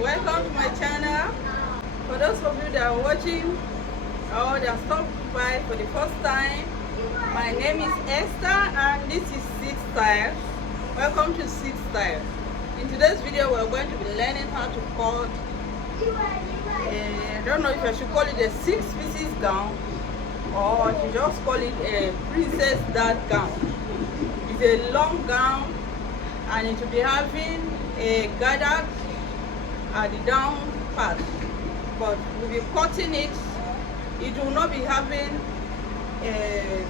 welcome to my channel. For those of you that are watching or that stopped by for the first time, my name is Esther and this is CEEDSTYLES. Welcome to CEEDSTYLES. In today's video we're going to be learning how to cut I don't know if I should call it a 6-piece gown or I should just call it a princess dart gown. It's a long gown and it will be having a gathered at the down part, but we'll be cutting it. It will not be having a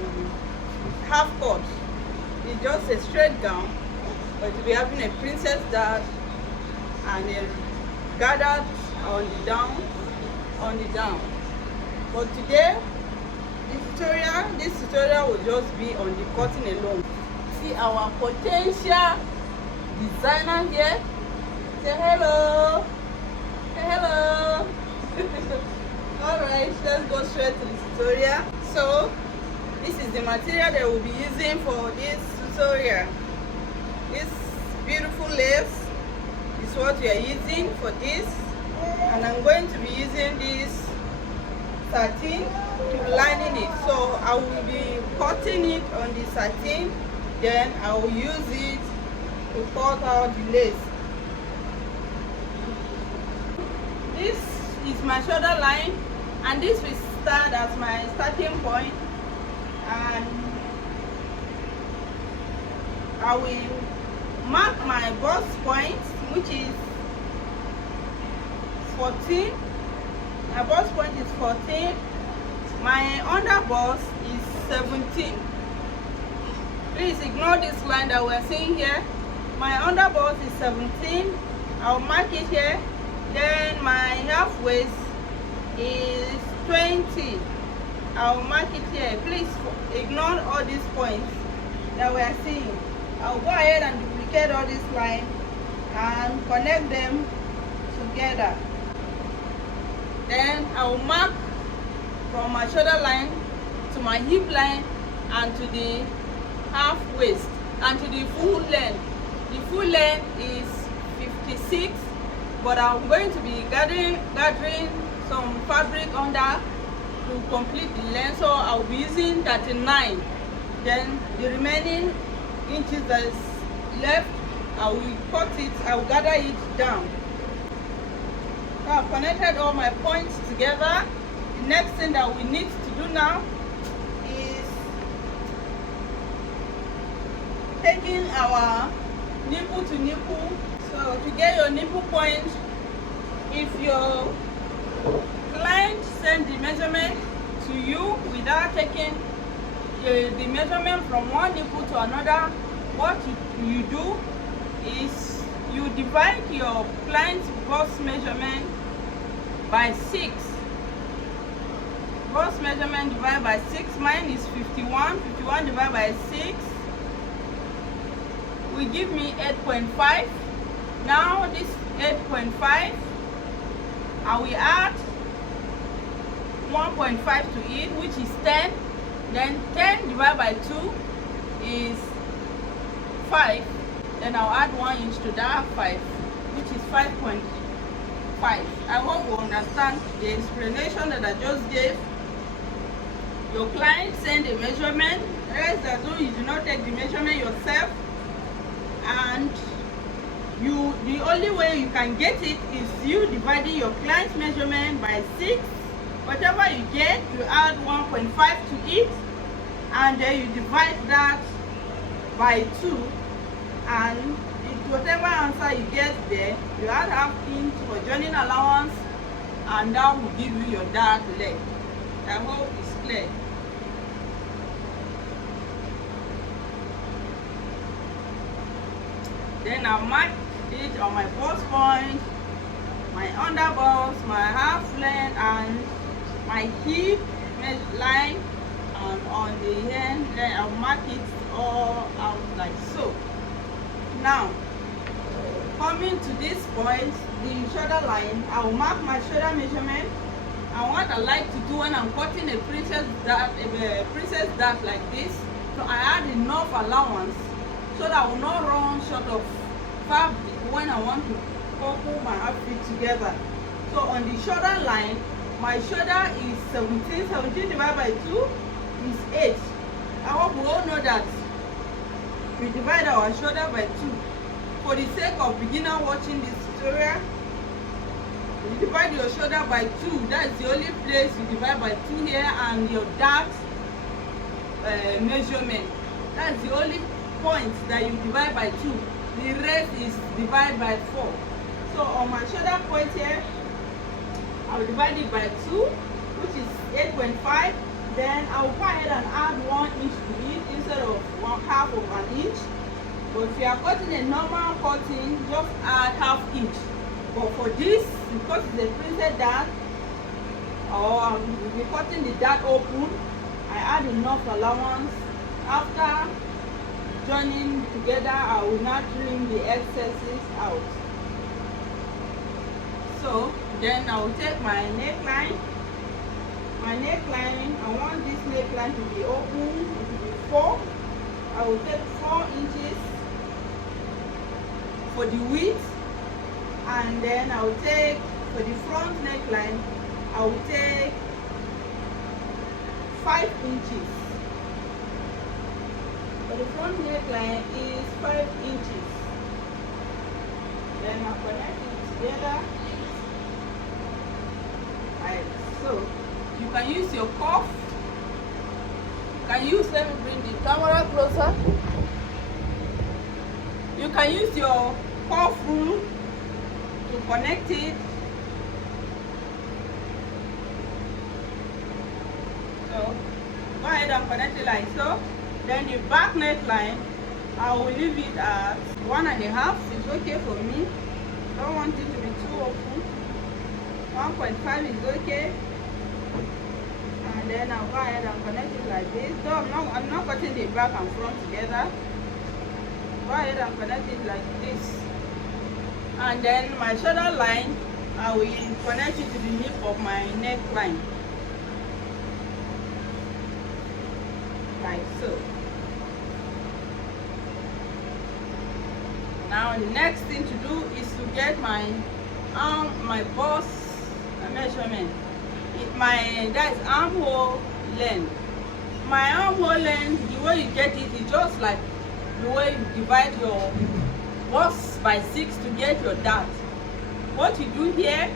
half cut. It's just a straight gown, but it will be having a princess dart and a gathered on the down. But today this tutorial will just be on the cutting alone. See our potential designer here. Say hello. Say hello. Alright, let's go straight to the tutorial. So this is the material that we'll be using for this tutorial. This beautiful lace is what we are using for this, and I'm going to be using this satin to lining it. So I will be cutting it on the satin, then I will use it to cut out the lace. This is my shoulder line, and this will start as my starting point, and I will mark my bust point, which is 14. My bust point is 14. My under bust is 17. Please ignore this line that we're seeing here. My under bust is 17. I'll mark it here. Then my half waist is 20. I'll mark it here. Please ignore all these points that we are seeing. I'll go ahead and duplicate all these lines and connect them together. Then I will mark from my shoulder line to my hip line and to the half waist and to the full length. The full length is 56, but I'm going to be gathering some fabric under to complete the length, so I'll be using 39. Then the remaining inches that is left, I will cut it, I will gather it down. So I've connected all my points together. The next thing that we need to do now is taking our nipple to nipple. So to get your nipple point, if your client sends the measurement to you without taking the measurement from one nipple to another, what you do is you divide your client's bust measurement by 6. Bust measurement divided by 6. Mine is 51. 51 divided by 6 will give me 8.5. Now this 8.5, I will add 1.5 to it, which is 10. Then 10 divided by 2 is 5. Then I'll add 1 inch to that 5, which is 5.5. I hope you understand the explanation that I just gave. Your client send a measurement, rest assured you do not take the measurement yourself, and the only way you can get it is you dividing your client's measurement by 6. Whatever you get, you add 1.5 to it, and then you divide that by 2, and whatever answer you get there, you add half inch for joining allowance, and that will give you your dart leg. I hope it's clear. Then I mark it on my bust point, my under bust, my half length, and my hip line, and on the end, then I'll mark it all out like so. Now, coming to this point, the shoulder line, I will mark my shoulder measurement. And what I like to do when I'm cutting a princess dart like this, so I add enough allowance so that I will not run short of fabric when I want to couple my outfit together. So on the shoulder line, my shoulder is 17. 17 divided by 2 is 8. I hope we all know that we divide our shoulder by 2. For the sake of beginner watching this tutorial, you divide your shoulder by 2. That's the only place you divide by 2 here, and your dart measurement. That's the only point that you divide by 2. The rest is divided by 4. So on my shoulder point here, I will divide it by 2, which is 8.5. Then I will go ahead and add 1 inch to it instead of 1/2 of an inch. But if you are cutting a normal cutting, just add 1/2 inch. But for this, because it's a printed dart, or we'll be cutting the dart open, I add enough allowance. After joining together, I will now trim the excesses out. So then I will take my neckline. My neckline, I want this neckline to be open, it will be 4. I will take 4 inches for the width, and then I will take, for the front neckline, I will take 5 inches. For the front neckline is 5 inches. Then I'll connect it together. Right, so you can use your cuff. You can use, let me bring the camera closer. You can use your cuff rule to connect it. So go ahead and connect it like so. Then the back neckline, I will leave it at 1.5. It's okay for me. Don't want it to be too open. 1.5 is okay. And then I'll go ahead and connect it like this. So I'm not cutting the back and front together. Go ahead and connect it like this. And then my shoulder line, I will connect it to the nip of my neckline. Like so. Now the next thing to do is to get my bust measurement. That's armhole length. My armhole length, the way you get it is just like the way you divide your bust by 6 to get your dart. What you do here,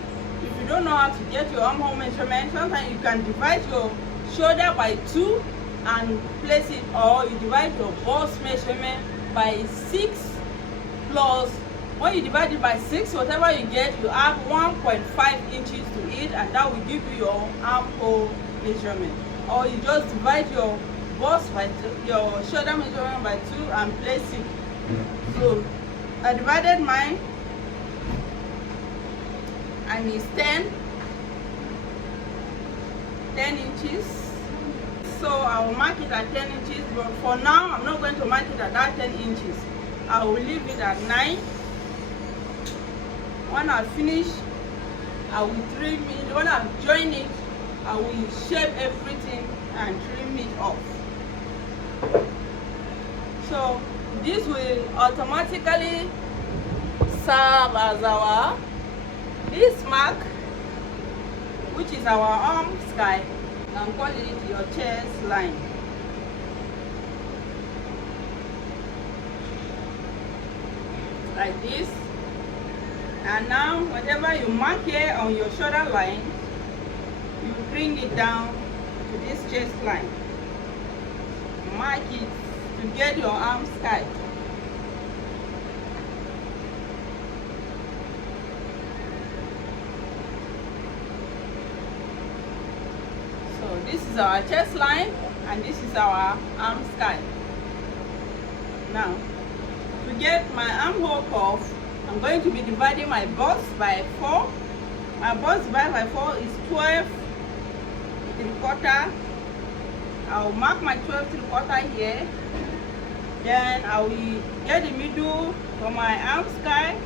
if you don't know how to get your armhole measurement, sometimes you can divide your shoulder by 2 and place it, or you divide your bust measurement by 6 plus, when you divide it by 6, whatever you get, you add 1.5 inches to it, and that will give you your armhole measurement. Or you just divide your bust by your shoulder measurement by 2 and place it. So I divided mine, and it's 10 inches. So I will mark it at 10 inches, but for now I'm not going to mark it at that 10 inches. I will leave it at 9. When I finish, I will trim it. When I join it, I will shape everything and trim it off. So this will automatically serve as our, this mark, which is our arm sky, and call it your chest line. Like this. And now whatever you mark here on your shoulder line, you bring it down to this chest line. Mark it to get your arm sky. So this is our chest line, and this is our arm sky. Now to get my armhole cuff, I'm going to be dividing my bust by 4. My bust divided by 4 is 12 3/4. I'll mark my 12 3/4 here. Then I will get the middle for my arm sky,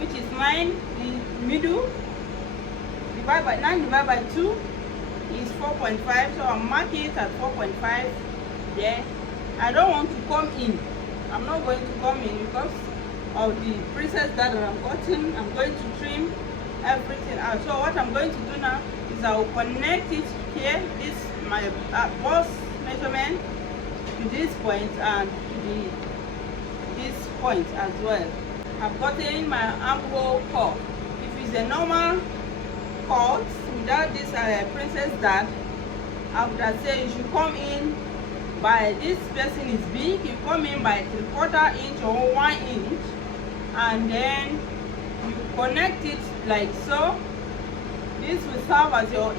which is 9 in middle. 9 divided by 2 is 4.5. So I'll mark it at 4.5 there. I don't want to come in. I'm not going to come in because of the princess that I'm cutting. I'm going to trim everything out. So what I'm going to do now is I will connect it here, this my bust measurement, to this point and to this point as well. I've gotten my armhole cut. If it's a normal cut without this princess dart, I would have said you should come in by, this person is big, you come in by 3/4 inch or 1 inch, and then you connect it like so. This will serve as your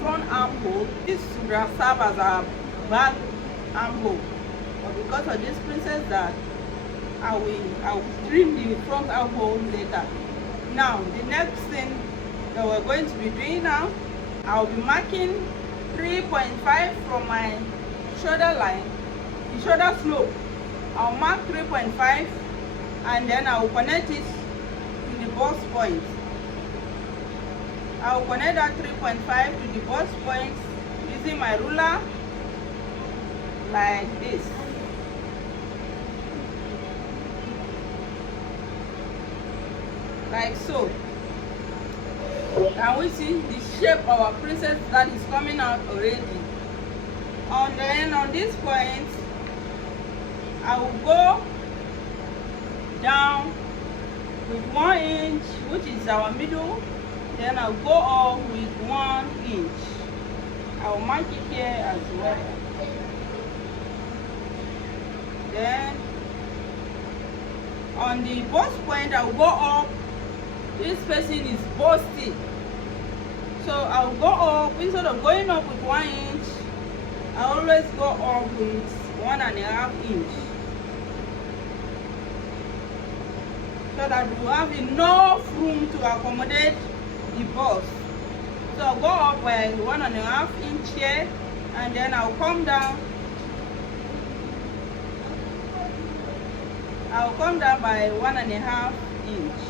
front armhole. This will serve as a back armhole. But because of this princess dart, I will trim the front armhole later. Now the next thing that we're going to be doing now, I'll be marking 3.5 from my shoulder line, the shoulder slope. I'll mark 3.5 and then I will connect it to the bust point. I will connect that 3.5 to the bust point using my ruler like this. Like so. And we see the shape of our princess that is coming out already. And then on this point, I will go down with 1 inch, which is our middle. Then I'll go up with 1 inch. I'll mark it here as well. Then on the bust point, I'll go up. This person is busty, so I'll go up. Instead of going up with 1 inch, I always go up with 1.5 inch, so that we have enough room to accommodate the bust. So I'll go up by 1.5 inch here, and then I'll come down. I'll come down by 1.5 inch.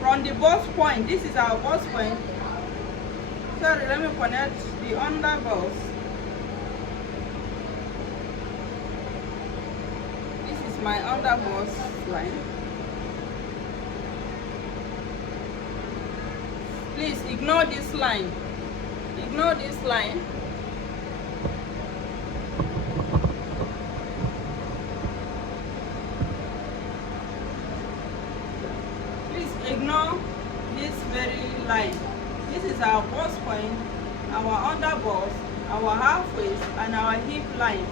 From the bust point, this is our bust point. Sorry, let me connect the under bust. This is my under bust line. Please ignore this line. Ignore this line. Ignore this very line. This is our bust point, our under bust, our half waist, and our hip line.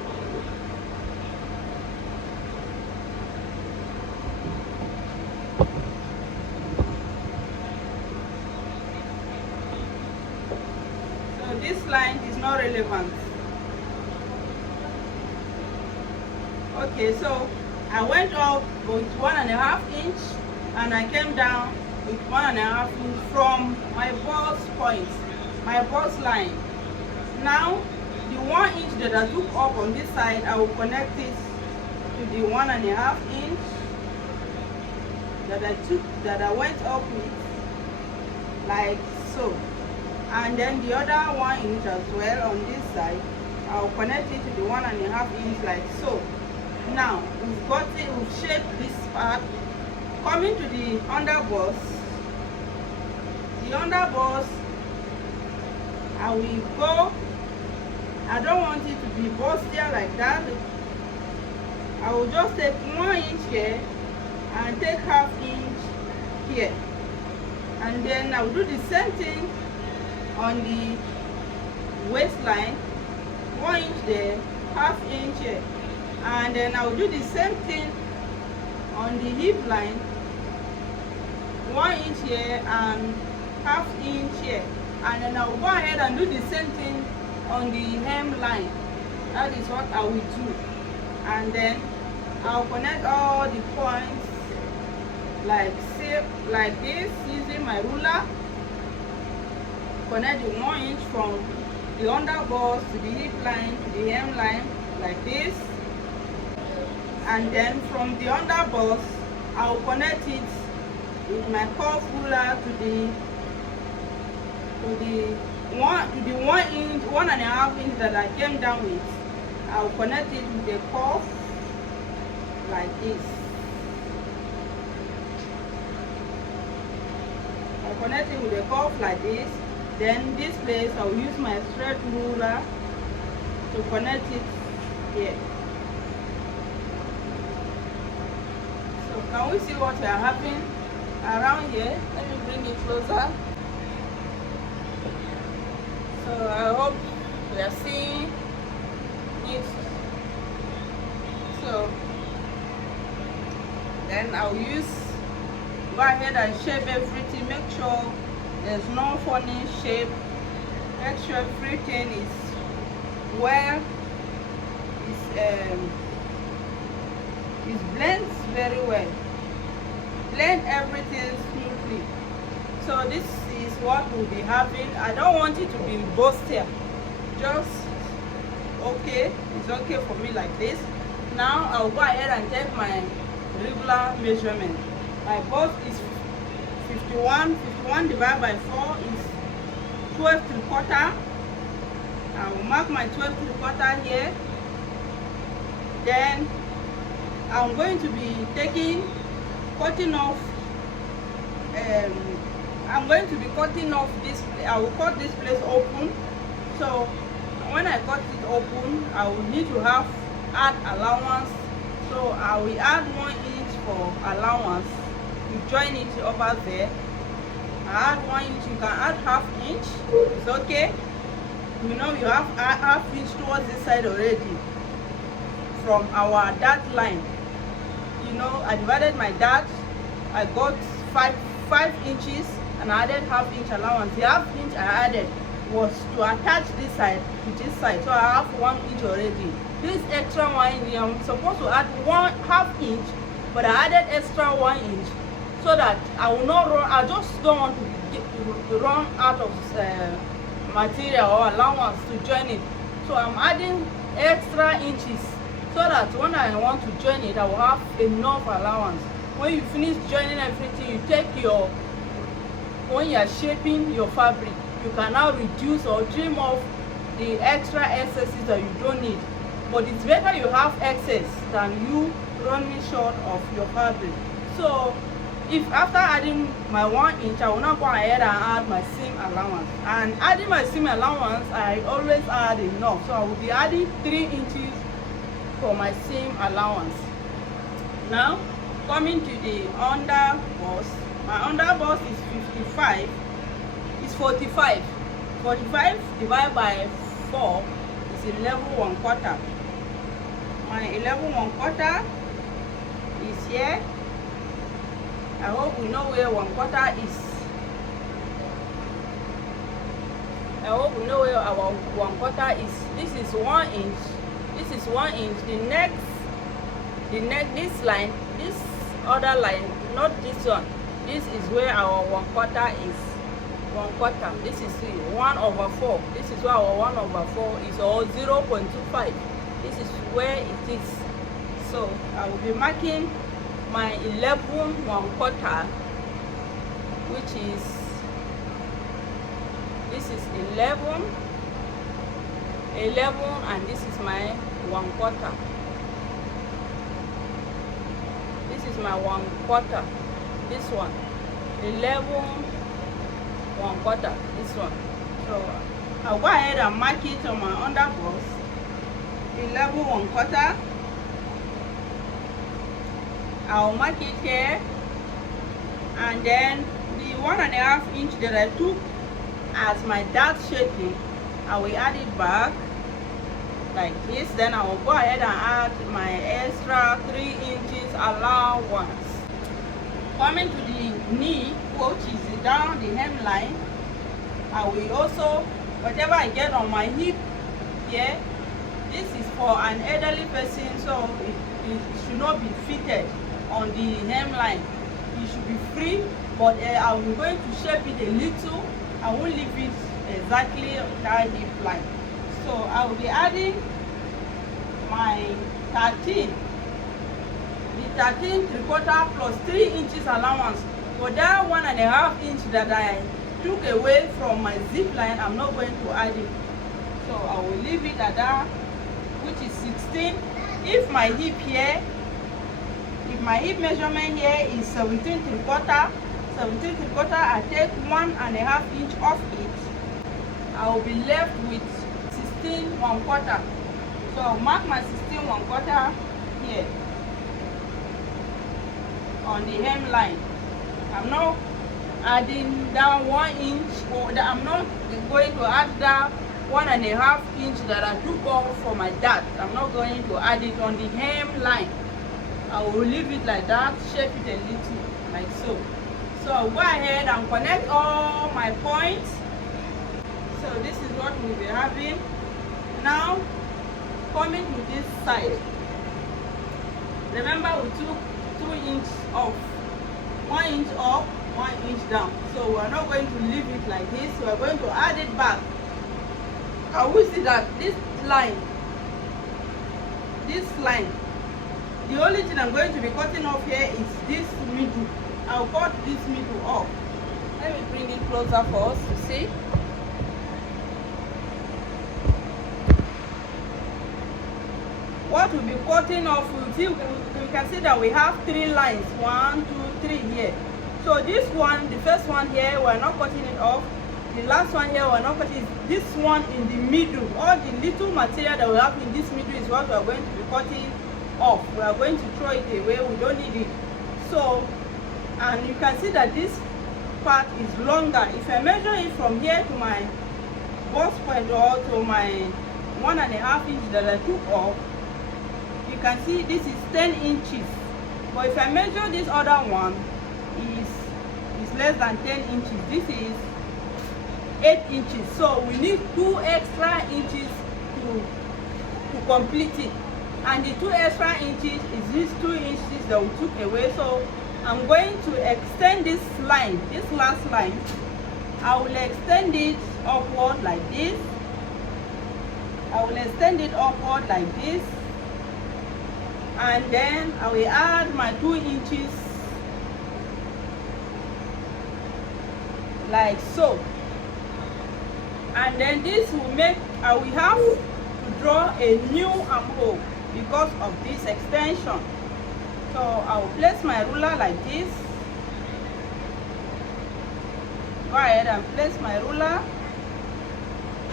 So this line is not relevant. Okay, so I went up with 1.5 inch. And I came down with 1.5 inch from my bust point, my bust line. Now, the 1 inch that I took up on this side, I will connect it to the 1.5 inch that I went up with, like so. And then the other 1 inch as well on this side, I will connect it to the 1.5 inch like so. Now, we've shaped this part. Coming to the under bust, I will go. I don't want it to be bustier like that. I will just take 1 inch here and take half inch here, and then I will do the same thing on the waistline. 1 inch there, half inch here, and then I will do the same thing on the hip line. 1 inch here and half inch here, and then I'll go ahead and do the same thing on the hem line. That is what I will do, and then I'll connect all the points like this using my ruler. Connect the 1 inch from the under bust to the hip line to the hem line like this, and then from the under bust I'll connect it with my curve ruler to the 1.5 inch that I came down with. I'll connect it with a curve like this. connect it with a cuff like this. Then this place I'll use my thread ruler to connect it here. So can we see what we are having around here? Let me bring it closer. So I hope we are seeing it. So then I'll go ahead and shape everything. Make sure there's no funny shape. Make sure everything is well. It blends very well. Blend everything smoothly. So this is what we'll be having. I don't want it to be bustier. Just okay. It's okay for me like this. Now I'll go ahead and take my regular measurement. My bust is 51. 51 divided by 4 is 12 3/4. I will mark my 12 3/4 here. Then I'm going to be cutting off. I'm going to be cutting off this. I will cut this place open. So when I cut it open, I will need to add allowance. So I will add 1 inch for allowance. You join it over there. I add 1 inch. You can add ½ inch. It's okay. You know you have ½ inch towards this side already from our dart line. You know, I divided my dart. I got 5 inches and I added ½ inch allowance. The ½ inch I added was to attach this side to this side. So I have 1 inch already. This extra 1 inch, I'm supposed to add ½ inch, but I added extra 1 inch so that I will not run. I just don't want to run out of material or allowance to join it. So I'm adding extra inches so that when I want to join it, I will have enough allowance. When you finish joining everything, you take when you are shaping your fabric, you can now reduce or trim off the extra excesses that you don't need. But it's better you have excess than you running short of your fabric. So if after adding my 1 inch, I will not go ahead and add my seam allowance. And adding my seam allowance, I always add enough. So I will be adding 3 inches for my seam allowance. Now coming to the under bust, my under bust is 55. It's 45. 45 divided by 4 is 11 1/4. My 11 1/4 is here. I hope we know where 1/4 is. I hope we know where our 1/4 is. This is 1 inch. This is 1 inch. This line, this other line, not this one. This is where our 1/4 is. 1/4. This is 1/4. This is where our 1/4 is, or 0.25. This is where it is. So I will be marking my 11 1/4, which is, this is 11, and this is my 1/4. This is my 1/4. This one, 11 1/4. This one. So I'll go ahead and mark it on my under bust. 11 1/4. I'll mark it here, and then the 1.5 inch that I took as my dart shaping, I will add it back like this. Then I will go ahead and add my extra 3 inches allowance. Coming to the knee, which is down the hemline, I will also, whatever I get on my hip here, this is for an elderly person, so it should not be fitted on the hemline. It should be free, but I'm going to shape it a little. I won't leave it exactly that hip line. So I will be adding my 13. The 13 3/4 plus 3 inches allowance. For that 1.5 inch that I took away from my zip line, I'm not going to add it. So I will leave it at that, which is 16. If my hip measurement here is 17 3/4, 17 3/4, I take 1.5 inch off it. I will be left with 16 1/4. So I'll mark my 16 1/4 here on the hemline. I'm not adding down 1 inch, or I'm not going to add that 1.5 inch that I took off for my dart. I'm not going to add it on the hemline. I will leave it like that, shape it a little like so. So I'll go ahead and connect all my points. So this is what we'll be having. Now coming to this side, remember we took 2 inches off, 1 inch up, 1 inch down. So we're not going to leave it like this, we're going to add it back. I will see that this line, the only thing I'm going to be cutting off here is this middle. I'll cut this middle off. Let me bring it closer for us to see. What we'll be cutting off, we can see that we have 3 lines, 1 2 3 here. So this one, the first one here, we're not cutting it off. The last one here, we're not cutting it. This one in the middle, all the little material that we have in this middle is what we're going to be cutting off. We are going to throw it away, we don't need it. So, and you can see that this part is longer. If I measure it from here to my bust point, or to my 1.5 inch that I took off, you can see this is 10 inches. But if I measure this other one, is less than 10 inches. This is 8 inches. So we need 2 extra inches to complete it. And the 2 extra inches is these 2 inches that we took away. So I'm going to extend this line, this last line. I will extend it upward like this. I will extend it upward like this. And then I will add my 2 inches like so. And then this will make, I will have to draw a new armhole because of this extension. So I will place my ruler like this. Go ahead and place my ruler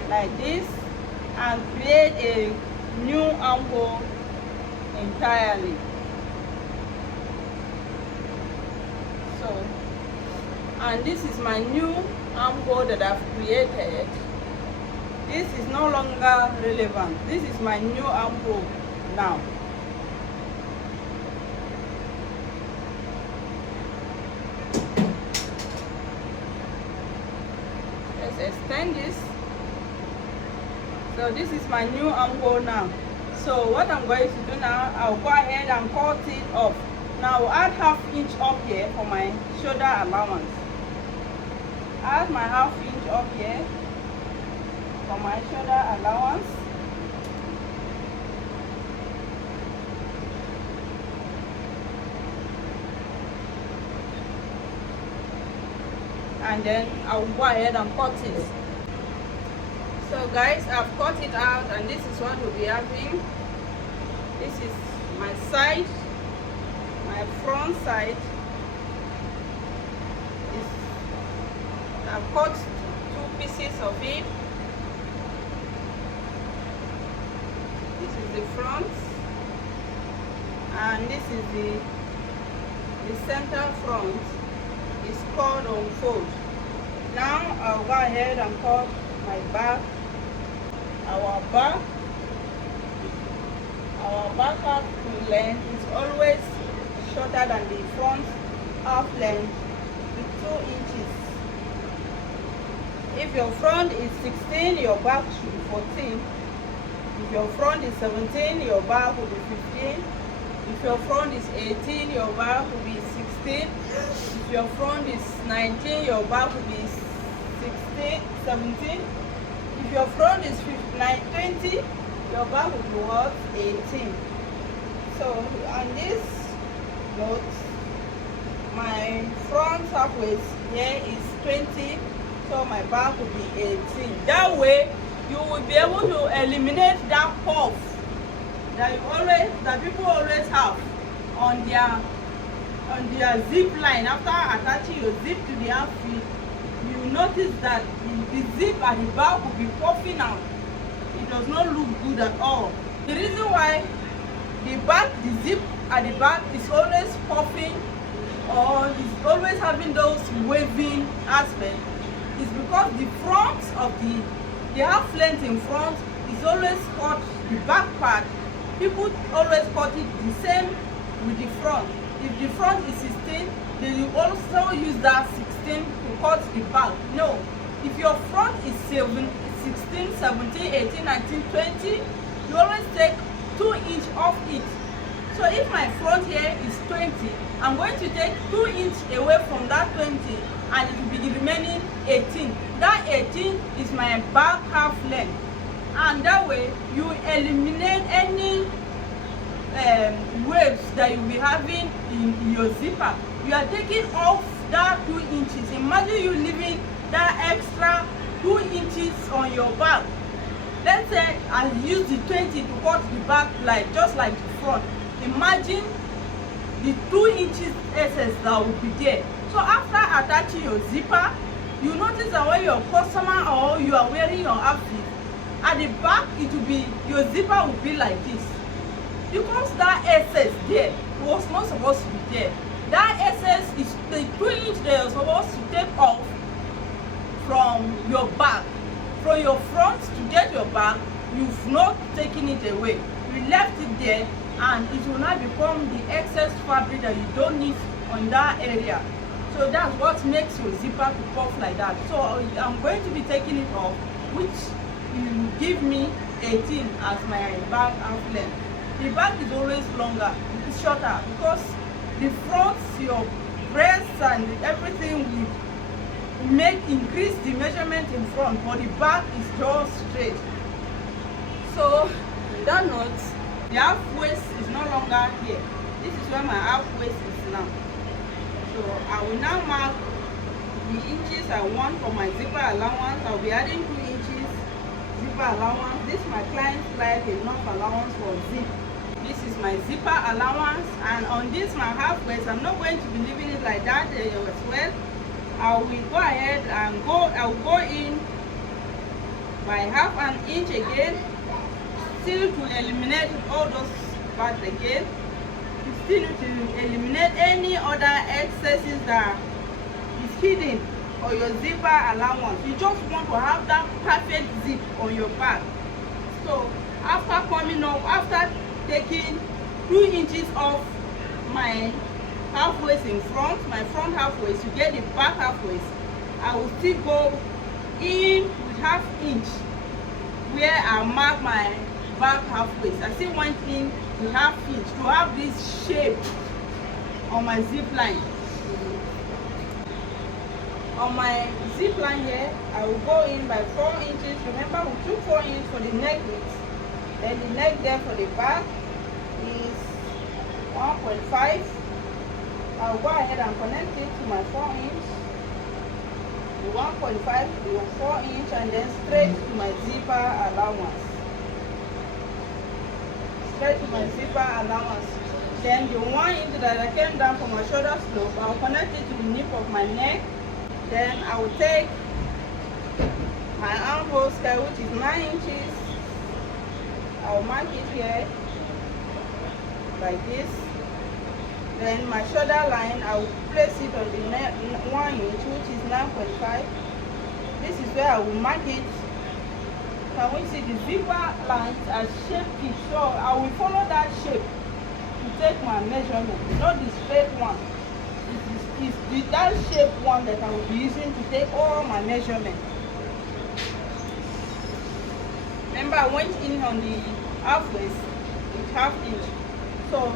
like this and create a new armhole entirely. So, and this is my new armhole that I've created. This is no longer relevant. This is my new armhole now. Let's extend this. So this is my new armhole now. So what I'm going to do now, I'll go ahead and cut it off. Now I'll add 1/2 inch up here for my shoulder allowance. Add my 1/2 inch up here for my shoulder allowance. And then I'll go ahead and cut it. So guys, I've cut it out, and this is what we'll be having. This is my side, my front side. I've cut 2 pieces of it. This is the front, and this is the center front. It's called on fold. Now I'll go ahead and cut my back. Our back half length is always shorter than the front half length with 2 inches. If your front is 16, your back should be 14. If your front is 17, your back will be 15. If your front is 18, your back will be 16. If your front is 19, your back will be 16, 17. If your front is 20, your back will be what? 18. So on this note, my front halfway here is 20, so my back will be 18. That way you will be able to eliminate that puff that people always have on their on their zip line, after attaching your zip to the outfit, you will notice that the zip at the back will be puffing out. It does not look good at all. The reason why the zip at the back is always puffing or is always having those waving aspect is because the front of the half length in front is always cut the back part. People always cut it the same with the front. If the front is 16, then you also use that 16 to cut the back. No, if your front is 16, 17, 18, 19, 20, you always take 2 inches off it. So if my front here is 20, I'm going to take 2 inches away from that 20 and it will be the remaining 18. That 18 is my back half length. And that way you eliminate any waves that you'll be having in your zipper. You are taking off that 2 inches. Imagine you leaving that extra 2 inches on your back. Let's say I use the 20 to cut the back just like the front. Imagine the 2 inches excess that will be there. So after attaching your zipper, you notice that when your customer or you are wearing your outfit, at the back it will be, your zipper will be like this. Because that excess there was not supposed to be there. That excess is the 2 inches they are supposed to take off from your back. From your front to get your back, you've not taken it away. You left it there and it will not become the excess fabric that you don't need on that area. So that's what makes your zipper to puff like that. So I'm going to be taking it off, which will give me 18 as my back half length. The back is always longer, it's shorter, because the front, your breasts and everything will increase the measurement in front, but the back is just straight. So on that note, the half waist is no longer here. This is where my half waist is now. So I will now mark the inches I want for my zipper allowance. I'll be adding 2 inches zipper allowance. This my clients like enough allowance for zip. This is my zipper allowance, and on this my half waist, I'm not going to be leaving it like that as well. I will go ahead and I will go in by half an inch again, still to eliminate all those parts again, still to eliminate any other excesses that is hidden on your zipper allowance. You just want to have that perfect zip on your back. So after coming up, after taking 2 inches off my half waist in front, my front half waist, to get the back half waist, I will still go in with half inch where I mark my back half waist. I still went in with half inch to have this shape on my zip line. On my zip line here, I will go in by 4 inches. Remember, we took 4 inches for the neck width. Then the neck there for the back is 1.5. I'll go ahead and connect it to my 4 inch, the 1.5 to 4 inch, and then straight to my zipper allowance. Straight to my zipper allowance. Then the 1 inch that I came down from my shoulder slope, I'll connect it to the nape of my neck. Then I will take my armhole scale, which is 9 inches. I'll mark it here like this. Then my shoulder line, I will place it on the 1 inch, which is 9.5. This is where I will mark it. Can we see the zipper lines are shaped it? So I will follow that shape to take my measurement, not the straight one. It's that shape one that I will be using to take all my measurements. Remember, I went in on the half waist with half inch. So,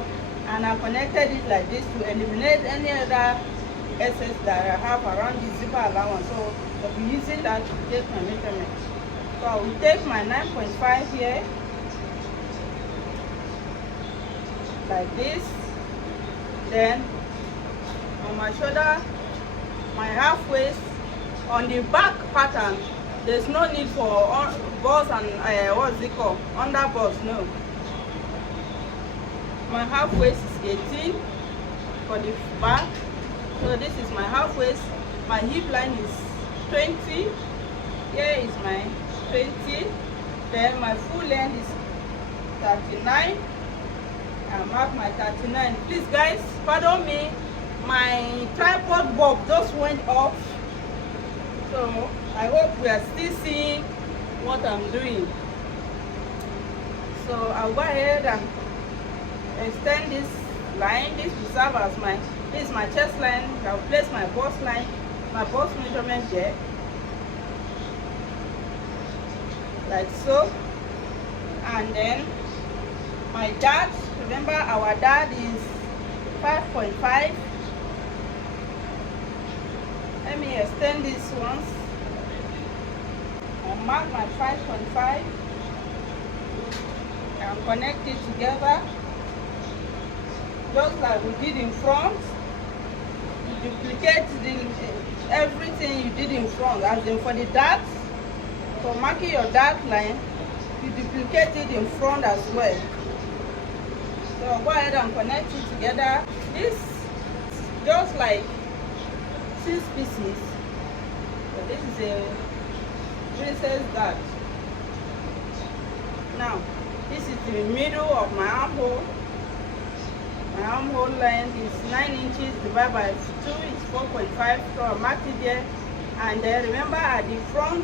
and I connected it like this to eliminate any other excess that I have around the zipper allowance. So I'll be using that to take my measurement. So I will take my 9.5 here, like this. Then on my shoulder, my half waist, on the back pattern, there's no need for bust and what's it called, under bust, no. My half waist is 18. for the back. So this is my half waist. My hip line is 20. Here is my 20. Then my full length is 39. I mark my 39. Please guys, pardon me, my tripod bulb just went off, so I hope we are still seeing what I'm doing. So I'll go ahead and extend this line. This will serve as this is my chest line. I'll place my bust line, my bust measurement there, like so. And then my dart, remember our dart is 5.5. Let me extend this once. I'll mark my 5.5 and connect it together, just like we did in front. You duplicate everything you did in front, as in for the dart. For marking your dart line, you duplicate it in front as well. So go ahead and connect it together. This just like 6 pieces. So this is a princess dart. Now this is the middle of my armhole. My armhole length is 9 inches divided by 2 is 4.5. So I marked it there. And then remember at the front,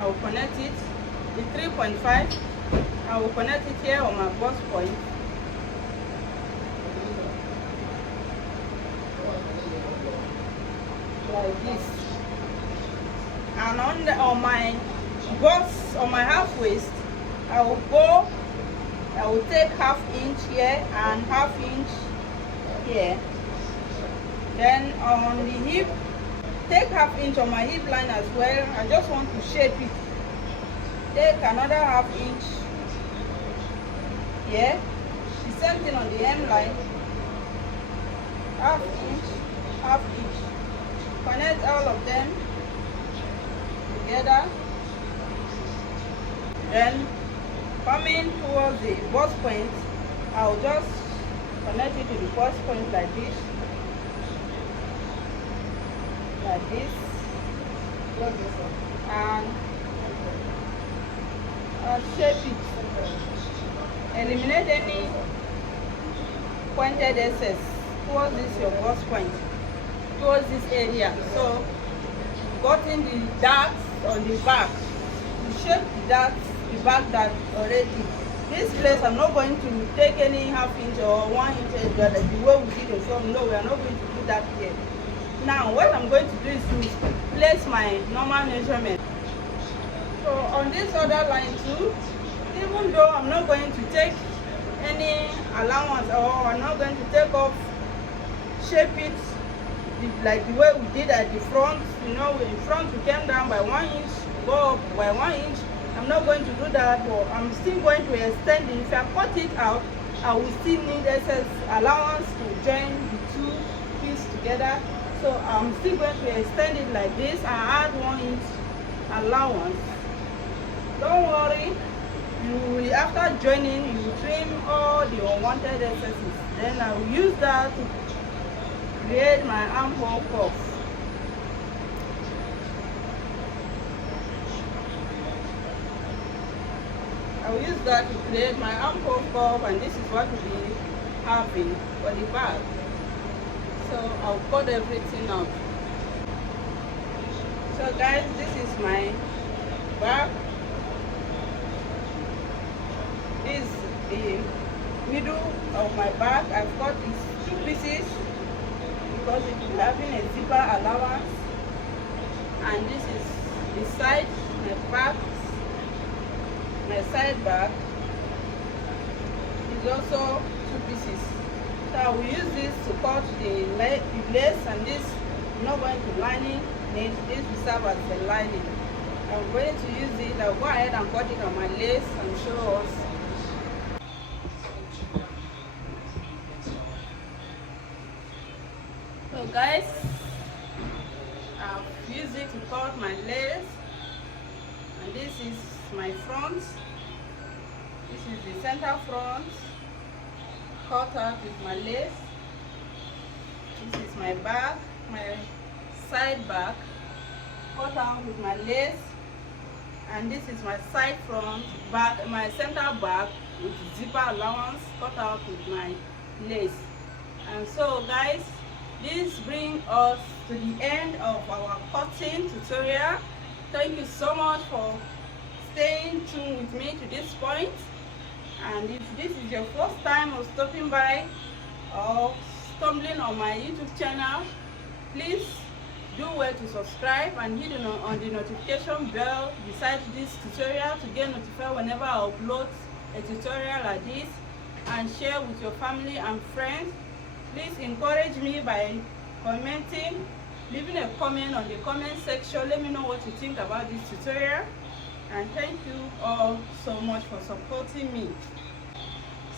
I will connect it, the 3.5, I will connect it here on my bust point. Like this. And on my bust, on my half waist, I will take ½ inch here and ½ inch here. Then on the hip, take ½ inch on my hip line as well. I just want to shape it. Take another ½ inch here. The same thing on the hem line. ½ inch, ½ inch. Connect all of them together. Then coming towards the bust point, I'll just connect it to the bust point like this. Like this, and shape it. Eliminate any pointed excess towards this your bust point, towards this area. So gotten the darts on the back, you shape the darts, the back dart already. This place I'm not going to take any ½ inch or 1 inch the way we did in front. No, we are not going to do that here. Now what I'm going to do is to place my normal measurement. So on this other line too, even though I'm not going to take any allowance, or I'm not going to take off, shape it like the way we did at the front. You know, in front we came down by 1 inch, go up by 1 inch. I'm not going to do that, but I'm still going to extend it. If I cut it out, I will still need excess allowance to join the 2 pieces together. So I'm still going to extend it like this and add 1 inch allowance. Don't worry, you will, after joining, you will trim all the unwanted excesses. Then I will use that to create my armhole cuff. I will use that to create my armhole cuff, and this is what we'll be having for the back. So I'll cut everything out. So guys, this is my back. This is the middle of my back. I've cut these 2 pieces because it is having a zipper allowance. And this is the side, my back, my side back is also 2 pieces. So I will use this to cut the lace, and this I'm not going to lining it. This will serve as the lining. I'm going to use it. I'll go ahead and cut it on my lace and show us. So guys, is my front. This is the center front, cut out with my lace. This is my back, my side back, cut out with my lace. And this is my side front, back, my center back with zipper allowance, cut out with my lace. And so guys, this brings us to the end of our cutting tutorial. Thank you so much for staying tuned with me to this point. And if this is your first time of stopping by or stumbling on my YouTube channel, please do well to subscribe and hit on the notification bell beside this tutorial to get notified whenever I upload a tutorial like this, and share with your family and friends. Please encourage me by commenting, leaving a comment on the comment section. Let me know what you think about this tutorial, and thank you all so much for supporting me.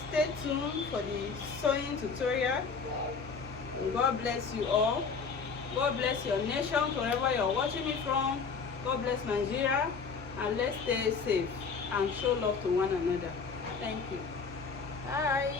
Stay tuned for the sewing tutorial. And God bless you all. God bless your nation wherever you're watching me from. God bless Nigeria, and let's stay safe and show love to one another. Thank you. Bye.